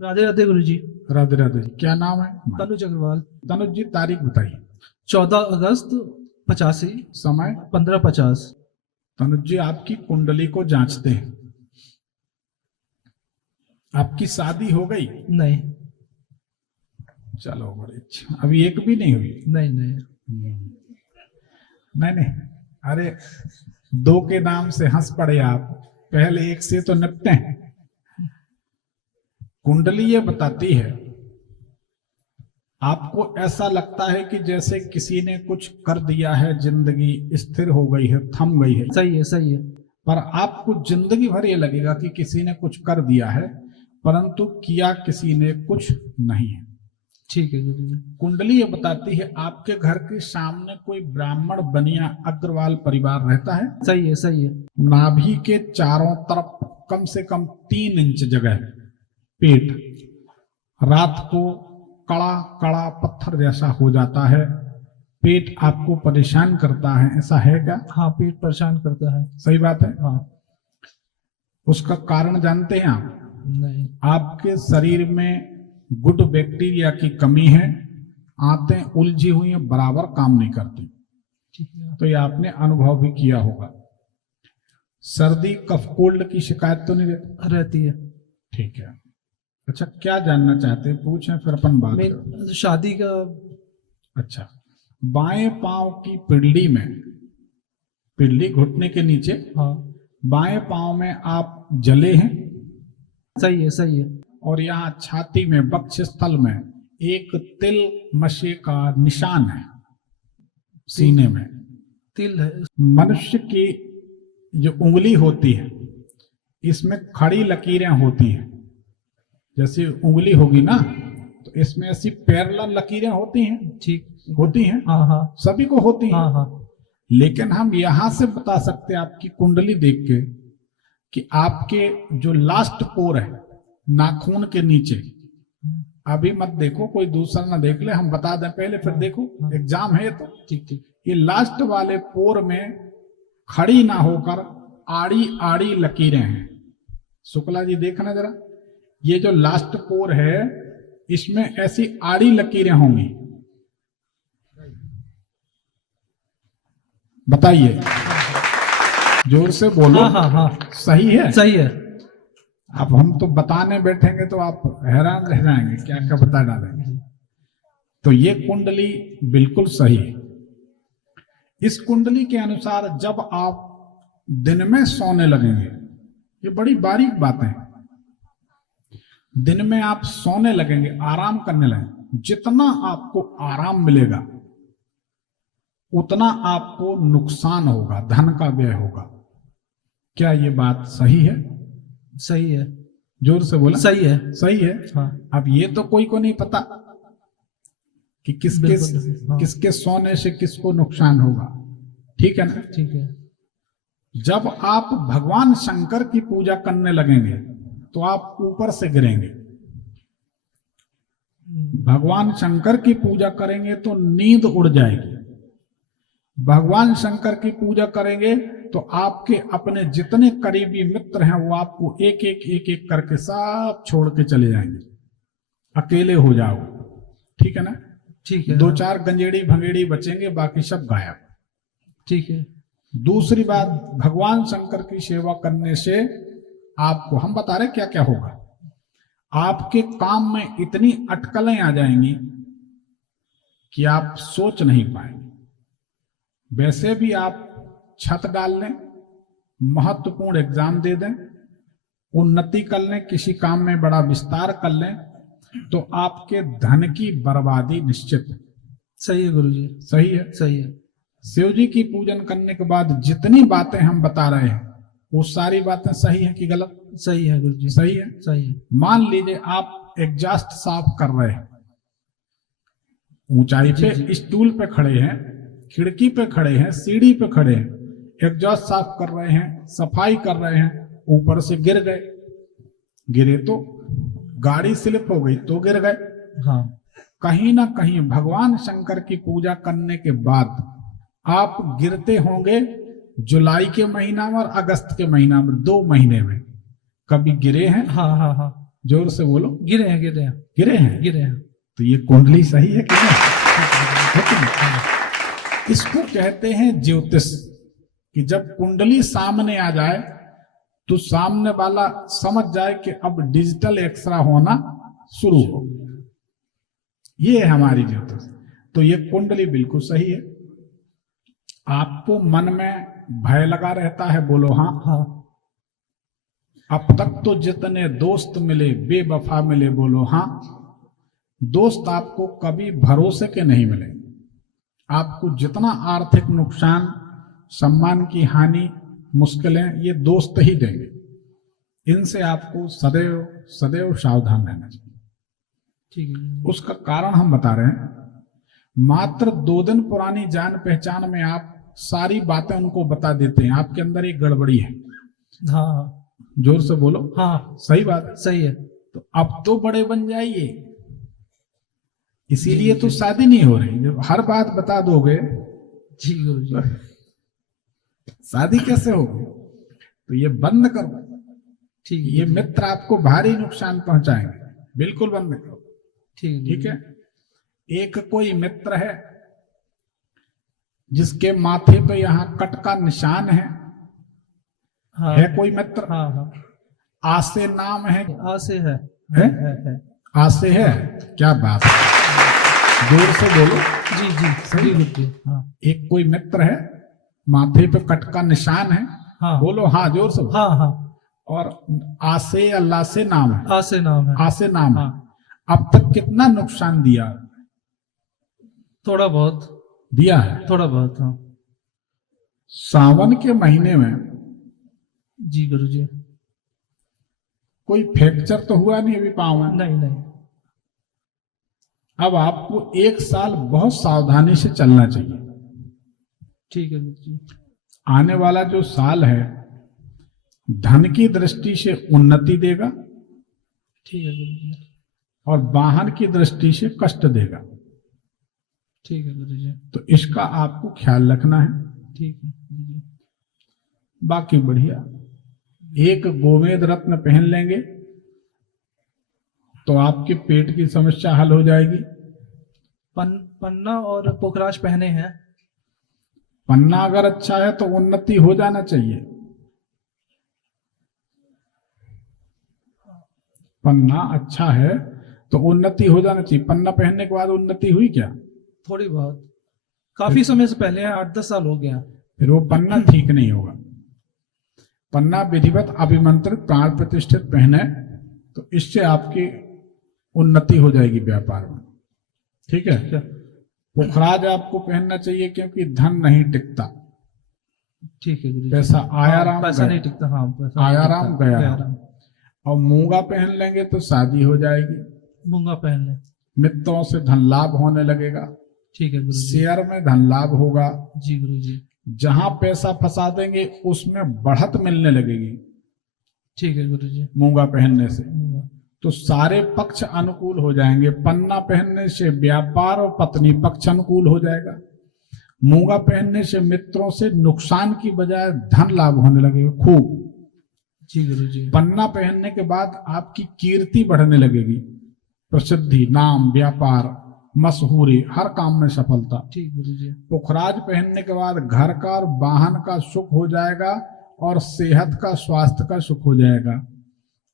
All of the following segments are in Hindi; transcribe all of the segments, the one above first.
राधे राधे गुरु जी। राधे राधे जी। क्या नाम है? तनुज अग्रवाल। तनुज जी, तारीख बताइए। 14 अगस्त 85। समय? 15:50। तनुज जी, आपकी कुंडली को जांचते हैं। आपकी शादी हो गई? नहीं चलो, बड़ी अच्छा। अभी एक भी नहीं हुई? नहीं नहीं। नहीं नहीं, अरे दो के नाम से हंस पड़े आप, पहले एक से तो निपटे हैं। कुंडली ये बताती है, आपको ऐसा लगता है कि जैसे किसी ने कुछ कर दिया है, जिंदगी स्थिर हो गई है, थम गई है। सही है सही है। पर आपको जिंदगी भर ये लगेगा कि किसी ने कुछ कर दिया है, परंतु किया किसी ने कुछ नहीं है। ठीक है गुरु जी। कुंडली ये बताती है, आपके घर के सामने कोई ब्राह्मण बनिया अग्रवाल परिवार रहता है। सही है सही है। नाभि के चारों तरफ कम से कम 3 इंच जगह पेट, रात को कड़ा कड़ा पत्थर जैसा हो जाता है। पेट आपको परेशान करता है, ऐसा है क्या? हाँ, पेट परेशान करता है। सही बात है। हाँ। उसका कारण जानते हैं आप? नहीं। आपके शरीर में गुड बैक्टीरिया की कमी है। आंतें उलझी हुई हैं, बराबर काम नहीं करती। ठीक है। तो ये आपने अनुभव भी किया होगा। सर्दी कफ कोल्ड की शिकायत तो नहीं रहती है। ठीक है। अच्छा, क्या जानना चाहते हैं पूछें, फिर अपन बात करें। मैं शादी का। अच्छा, बाएं पांव की पिंडली में, पिंडली घुटने के नीचे, हाँ। बाएं पांव में आप जले हैं। सही है सही है। और यहाँ छाती में, वक्ष स्थल में एक तिल मशे का निशान है, सीने में तिल है। मनुष्य की जो उंगली होती है, इसमें खड़ी लकीरें होती हैं। जैसे उंगली होगी ना, तो इसमें ऐसी पैरेलल लकीरें होती हैं। ठीक होती हैं। हाँ हाँ। सभी को होती हैं। हाँ हाँ। लेकिन हम यहां से बता सकते हैं आपकी कुंडली देख के कि आपके जो लास्ट पोर है नाखून के नीचे, अभी मत देखो, कोई दूसरा ना देख ले, हम बता दें पहले, फिर देखो, एग्जाम है तो। ठीक ठीक। ये लास्ट वाले पोर में खड़ी ना होकर आड़ी आड़ी लकीरें हैं। शुक्ला जी देखना जरा, ये जो लास्ट पोर है इसमें ऐसी आड़ी लकीरें होंगी। बताइए, जोर से बोलो। हाँ हाँ हाँ। सही है? सही है। अब हम तो बताने बैठेंगे तो आप हैरान रह जाएंगे, क्या क्या बता डालेंगे। तो ये कुंडली बिल्कुल सही है। इस कुंडली के अनुसार जब आप दिन में सोने लगेंगे, ये बड़ी बारीक बात है, दिन में आप सोने लगेंगे, आराम करने लगेंगे, जितना आपको आराम मिलेगा उतना आपको नुकसान होगा, धन का व्यय होगा। क्या ये बात सही है? सही है। जोर से बोला। सही है। सही है। हाँ। अब ये तो कोई को नहीं पता कि हाँ। किसके सोने से किसको नुकसान होगा। ठीक है ना? ठीक है। जब आप भगवान शंकर की पूजा करने लगेंगे तो आप ऊपर से गिरेंगे। भगवान शंकर की पूजा करेंगे तो नींद उड़ जाएगी। भगवान शंकर की पूजा करेंगे तो आपके अपने जितने करीबी मित्र हैं वो आपको एक एक करके सब छोड़ के चले जाएंगे, अकेले हो जाओगे। ठीक है ना? ठीक है। 2-4 गंजेड़ी भंगेड़ी बचेंगे, बाकी सब गायब। ठीक है। दूसरी बात, भगवान शंकर की सेवा करने से आपको हम बता रहे क्या क्या होगा। आपके काम में इतनी अटकलें आ जाएंगी कि आप सोच नहीं पाएंगे। वैसे भी आप छत डाल लें, महत्वपूर्ण एग्जाम दे दें, उन्नति कर लें, किसी काम में बड़ा विस्तार कर लें, तो आपके धन की बर्बादी निश्चित है। सही है गुरुजी। सही है। सही है। शिव जी की पूजन करने के बाद जितनी बातें हम बता रहे हैं वो सारी बातें सही है कि गलत? सही है गुरुजी। सही है। सही है। मान लीजिए आप एग्जॉस्ट साफ कर रहे हैं, ऊंचाई पे स्टूल पे खड़े हैं, खिड़की पे खड़े हैं, सीढ़ी पे खड़े हैं, एग्जॉस्ट साफ कर रहे हैं, सफाई कर रहे हैं, ऊपर से गिर गए। गिरे तो गाड़ी स्लिप हो गई तो गिर गए। हाँ। कहीं ना कहीं भगवान शंकर की पूजा करने के बाद आप गिरते होंगे। जुलाई के महीना में और अगस्त के महीना में, 2 महीने में कभी गिरे हैं? हाँ हाँ हाँ। जोर से बोलो। गिरे हैं, गिरे हैं, गिरे हैं। गिरे हैं। तो ये कुंडली सही है कि नहीं? है कि नहीं? इसको कहते हैं ज्योतिष, कि जब कुंडली सामने आ जाए तो सामने वाला समझ जाए कि अब डिजिटल एक्सरा होना शुरू हो। ये है हमारी ज्योतिष। तो ये कुंडली बिल्कुल सही है। आपको मन में भय लगा रहता है, बोलो हाँ। हाँ। अब तक तो जितने दोस्त मिले बेवफा मिले, बोलो हाँ। दोस्त आपको कभी भरोसे के नहीं मिले। आपको जितना आर्थिक नुकसान, सम्मान की हानि, मुश्किलें, ये दोस्त ही देंगे। इनसे आपको सदैव सदैव सावधान रहना चाहिए। ठीक है। उसका कारण हम बता रहे हैं। मात्र 2 दिन पुरानी जान पहचान में आप सारी बातें उनको बता देते हैं, आपके अंदर एक गड़बड़ी है। हाँ। जोर से बोलो। हाँ, सही बात है। सही है। तो अब तो बड़े बन जाइए, इसीलिए तो शादी नहीं हो रही। जब हर बात बता दोगे जी गुरु जी, शादी कैसे होगी? तो ये बंद करो। ठीक है। ये मित्र आपको भारी नुकसान पहुंचाएंगे, बिल्कुल बंद करो। ठीक ठीक है। एक कोई मित्र है जिसके माथे पे यहाँ कट का निशान है। हाँ। है कोई मित्र? हाँ हाँ। आसे नाम है। आसे है। है? आसे है। क्या बात है, जोर से बोलो। जी जी, सही गुरु जी। हाँ एक कोई मित्र है, माथे पे कट का निशान है। हाँ। बोलो हाँ, जोर से बोलो। हाँ हाँ। और आसे अल्लाह से नाम है। आसे नाम है। आसे नाम है। हाँ। अब तक कितना नुकसान दिया? थोड़ा बहुत। दिया है। थोड़ा बहुत। हाँ सावन के महीने में जी गुरु जी। कोई फ्रैक्चर तो हुआ नहीं अभी पाँव में? नहीं नहीं। अब आपको 1 साल बहुत सावधानी से चलना चाहिए। ठीक है गुरु जी। आने वाला जो साल है धन की दृष्टि से उन्नति देगा, ठीक है गुरु जी। और वाहन की दृष्टि से कष्ट देगा। ठीक है गुरु जी। तो इसका आपको ख्याल रखना है। ठीक है गुरु जी। बाकी बढ़िया। एक गोमेद रत्न पहन लेंगे तो आपके पेट की समस्या हल हो जाएगी। पन्ना और पोखराज पहने हैं। पन्ना अगर अच्छा है तो उन्नति हो जाना चाहिए। पन्ना अच्छा है तो उन्नति हो जाना चाहिए। पन्ना पहनने के बाद उन्नति हुई क्या? थोड़ी बहुत। काफी समय से पहले है, 8-10 साल हो गया। फिर वो पन्ना ठीक नहीं होगा। पन्ना विधिवत अभिमंत्रित प्राण प्रतिष्ठित पहने तो इससे आपकी उन्नति हो जाएगी व्यापार में। ठीक है। पुखराज आपको पहनना चाहिए क्योंकि धन नहीं टिकता। ठीक है गुरु जी। पैसा आयाराम पैसा नहीं टिकता। हाँ, पैसा आयाराम गया। और मूंगा पहन लेंगे तो शादी हो जाएगी। मूंगा पहन ले। मित्रों से धन लाभ होने लगेगा। ठीक है गुरु जी। शेयर में धन लाभ होगा। जी गुरु जी। जहां पैसा फंसा देंगे उसमें बढ़त मिलने लगेगी। ठीक है गुरु जी। मूंगा पहनने से तो सारे पक्ष अनुकूल हो जाएंगे। पन्ना पहनने से व्यापार और पत्नी पक्ष अनुकूल हो जाएगा। मूंगा पहनने से मित्रों से नुकसान की बजाय धन लाभ होने लगेगा खूब। जी गुरु जी। पन्ना पहनने के बाद आपकी कीर्ति बढ़ने लगेगी। प्रसिद्धि, नाम, व्यापार, मशहूरी, हर काम में सफलता। ठीक गुरु जी। पुखराज पहनने के बाद घर का और वाहन का सुख हो जाएगा और सेहत का, स्वास्थ्य का सुख हो जाएगा।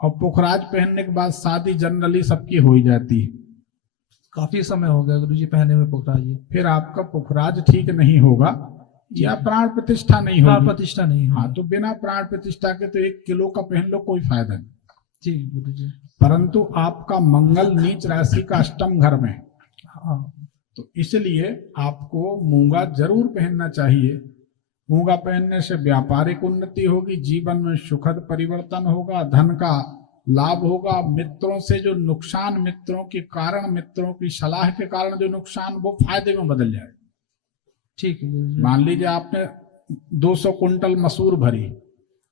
और पुखराज पहनने के बाद शादी जनरली सबकी हो ही जाती है। काफी समय हो गया गुरु जी पहने हुए पुखराज। फिर आपका पुखराज ठीक नहीं होगा या प्राण प्रतिष्ठा नहीं होगी। प्राण प्रतिष्ठा नहीं होगी। हाँ, तो बिना प्राण प्रतिष्ठा के तो 1 किलो का पहन लो, कोई फायदा नहीं। जी गुरु जी। परंतु आपका मंगल नीच राशि का अष्टम घर में, हाँ, तो इसलिए आपको मूंगा जरूर पहनना चाहिए। मूंगा पहनने से व्यापारिक उन्नति होगी, जीवन में सुखद परिवर्तन होगा, धन का लाभ होगा। मित्रों से जो नुकसान, मित्रों के कारण, मित्रों की सलाह के कारण जो नुकसान, वो फायदे में बदल जाए। ठीक है गुरु जी। मान लीजिए आपने 200 कुंटल मसूर भरी,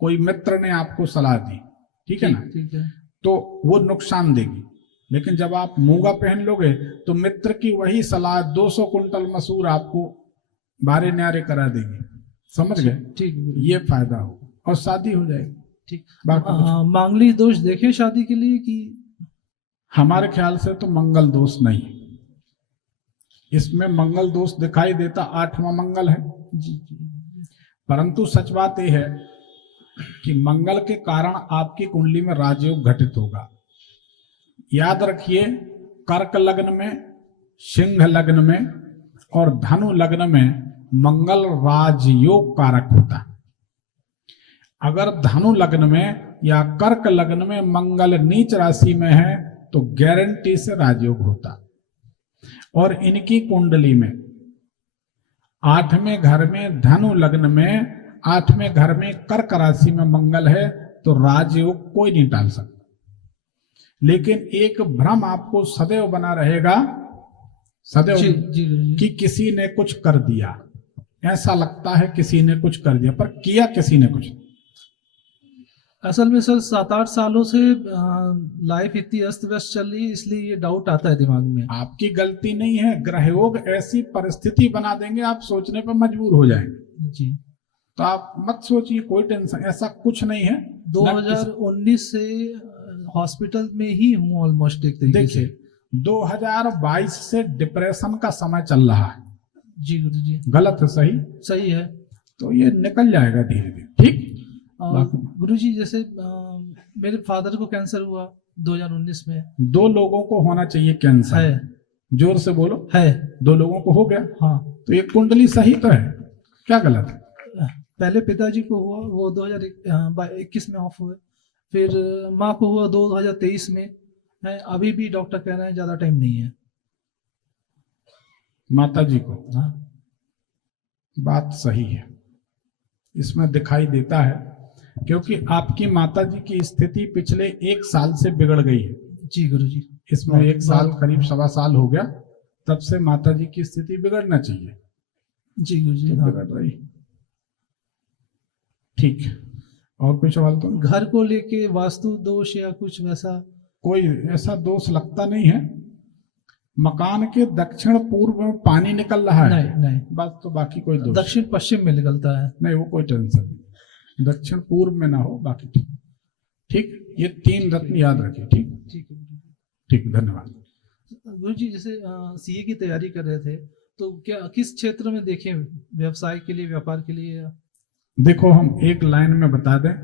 कोई मित्र ने आपको सलाह दी, ठीक है ना, ठीक है। तो वो नुकसान देगी। लेकिन जब आप मूंगा पहन लोगे तो मित्र की वही सलाह 200 कुंटल मसूर आपको बारे न्यारे करा देगी। समझ गए? ठीक है। ये फायदा हो और शादी हो जाएगी। ठीक। बाकी कुछ मांगलिक दोष देखे शादी के लिए कि हमारे ख्याल से तो मंगल दोष नहीं, इसमें मंगल दोष दिखाई देता 8वां मंगल है। जी जी परंतु सच बात यह है कि मंगल के कारण आपकी कुंडली में राजयोग घटित होगा। याद रखिए, कर्क लग्न में, सिंह लग्न में और धनु लग्न में मंगल राजयोग कारक होता है। अगर धनु लग्न में या कर्क लग्न में मंगल नीच राशि में है तो गारंटी से राजयोग होता। और इनकी कुंडली में 8वें घर में धनु लग्न में, 8वें घर में कर्क राशि में मंगल है तो राजयोग कोई नहीं टाल सकता। लेकिन एक भ्रम आपको सदैव बना रहेगा, सदैव जी जी गुरुजी। कि किसी ने कुछ कर दिया, ऐसा लगता है किसी ने कुछ कर दिया, पर किया किसी ने कुछ। असल में सर 7-8 सालों से लाइफ इतनी अस्त व्यस्त चल रही है, इसलिए ये डाउट आता है दिमाग में। आपकी गलती नहीं है, ग्रहयोग ऐसी परिस्थिति बना देंगे आप सोचने पर मजबूर हो जाएंगे। जी। तो आप मत सोचिए, कोई टेंशन, ऐसा कुछ नहीं है। 2019 से हॉस्पिटल में ही हूँ ऑलमोस्ट एक तरीके से। देखिए 2022 से डिप्रेशन का समय चल रहा है। जी गुरुजी। गलत है सही? सही है। तो ये निकल जाएगा धीरे धीरे, ठीक। गुरुजी जैसे मेरे फादर को कैंसर हुआ 2019 में। 2 लोगों को होना चाहिए कैंसर। है। जोर से बोलो। है। 2 लोगों को हो गया। हाँ। तो ये कुंडली सही तो है, क्या गलत है? पहले पिताजी को हुआ, वो 2021 में ऑफ हुए। फिर माँ को हुआ 2023 में है। अभी भी डॉक्टर कह रहे हैं ज्यादा टाइम नहीं है। माता जी को? हाँ। बात सही है, इसमें दिखाई देता है, क्योंकि आपकी माता जी की स्थिति पिछले 1 साल से बिगड़ गई है। जी गुरुजी। इसमें 1 साल करीब 1.25 साल हो गया, तब से माता जी की स्थिति बिगड़ना चाहिए। जी गुरुजी। तो बिगड़ रही। ठीक, और कोई सवाल? तो घर को लेके वास्तु दोष या कुछ वैसा? कोई ऐसा दोष लगता नहीं है। मकान के दक्षिण पूर्व में पानी निकल रहा है। नहीं नहीं। बात तो बाकी कोई दोष दक्षिण पश्चिम में निकलता है। नहीं, वो कोई टेंशन नहीं। दक्षिण पूर्व में ना हो, बाकी ठीक। ठीक, ये 3 रत्न याद रखिए। ठीक ठीक है। ठीक, धन्यवाद। गुरुजी जैसे सीए की तैयारी कर रहे थे, तो क्या किस क्षेत्र में देखें, व्यवसाय के लिए, व्यापार के लिए? या देखो, हम एक लाइन में बता दें,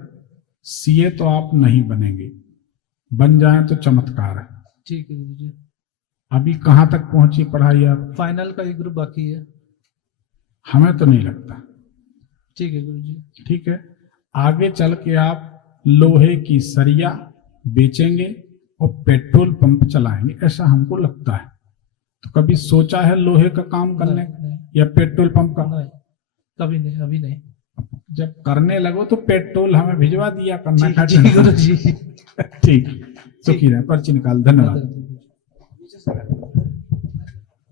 सीए तो आप नहीं बनेंगे, बन जाए तो चमत्कार है। ठीक है गुरुजी। अभी कहाँ तक पहुंची पढ़ाई आप? फाइनल का एक ग्रुप बाकी है। हमें तो नहीं लगता। ठीक है गुरुजी। ठीक है, आगे चल के आप लोहे की सरिया बेचेंगे और पेट्रोल पंप चलाएंगे, ऐसा हमको लगता है। तो कभी सोचा है लोहे का काम करने नहीं। या पेट्रोल पंप का? नहीं, कभी नहीं, अभी नहीं। जब करने लगो तो पेट्रोल हमें भिजवा दिया करना। ठीक गुरुजी। ठीक, सुखी रहे। पर्ची निकाल। धन्यवाद।